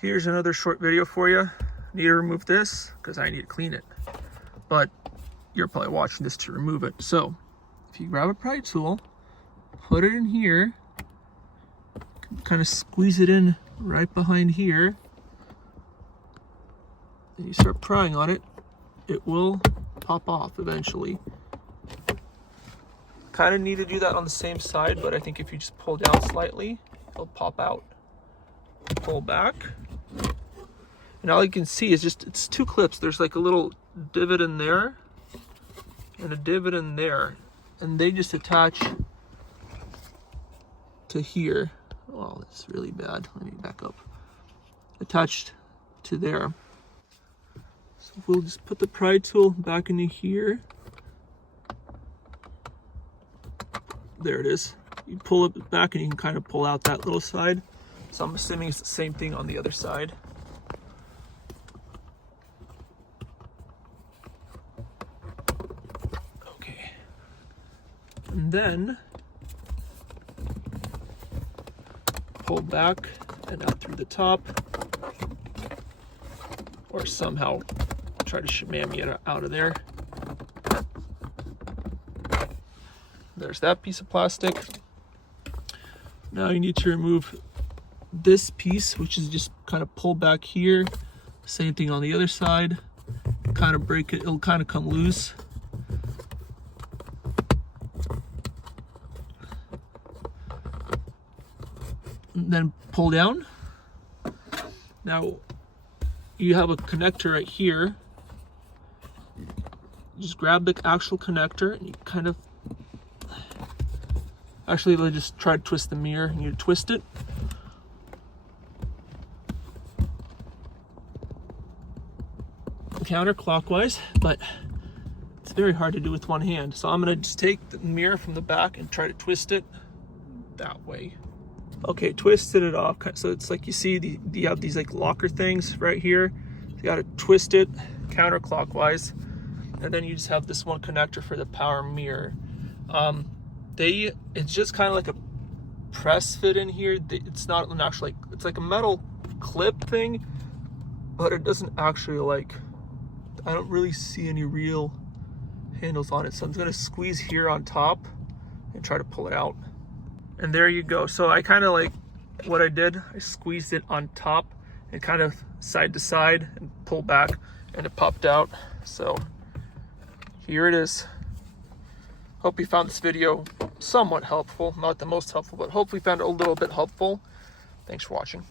Here's another short video for you. Need to remove this because I need to clean it. But you're probably watching this to remove it. So if you grab a pry tool, put it in here, kind of squeeze it in right behind here, and you start prying on it, it will pop off eventually. Kind of need to do that on the same side, but I think if you just pull down slightly, it'll pop out. Pull back. And all you can see is just, it's two clips. There's like a little divot in there and a divot in there. And they just attach to here. Oh, that's really bad. Let me back up. Attached to there. So we'll just put the pry tool back into here. There it is. You pull it back and you can kind of pull out that little side. So I'm assuming it's the same thing on the other side. Okay. And then pull back and out through the top, or somehow try to shamami it out of there. There's that piece of plastic. Now you need to remove this piece, which is just kind of pull back here. Same thing on the other side. Kind of break it, it'll kind of come loose. And then pull down. Now you have a connector right here. Just grab the actual connector and you kind of, actually let's just try to twist the mirror, and you twist it. Counterclockwise, but it's very hard to do with one hand. So I'm gonna just take the mirror from the back and try to twist it that way. Okay, twisted it off. So it's like you see, you have these like locker things right here. You gotta twist it counterclockwise, and then you just have this one connector for the power mirror. It's just kind of like a press fit in here. It's not an actual, like, it's like a metal clip thing, but it doesn't actually, like, I don't really see any real handles on it. So I'm gonna squeeze here on top and try to pull it out. And there you go. So I kind of, like, what I did, I squeezed it on top and kind of side to side and pull back, and it popped out. So here it is. Hope you found this video somewhat helpful. Not the most helpful, but hopefully found it a little bit helpful. Thanks for watching.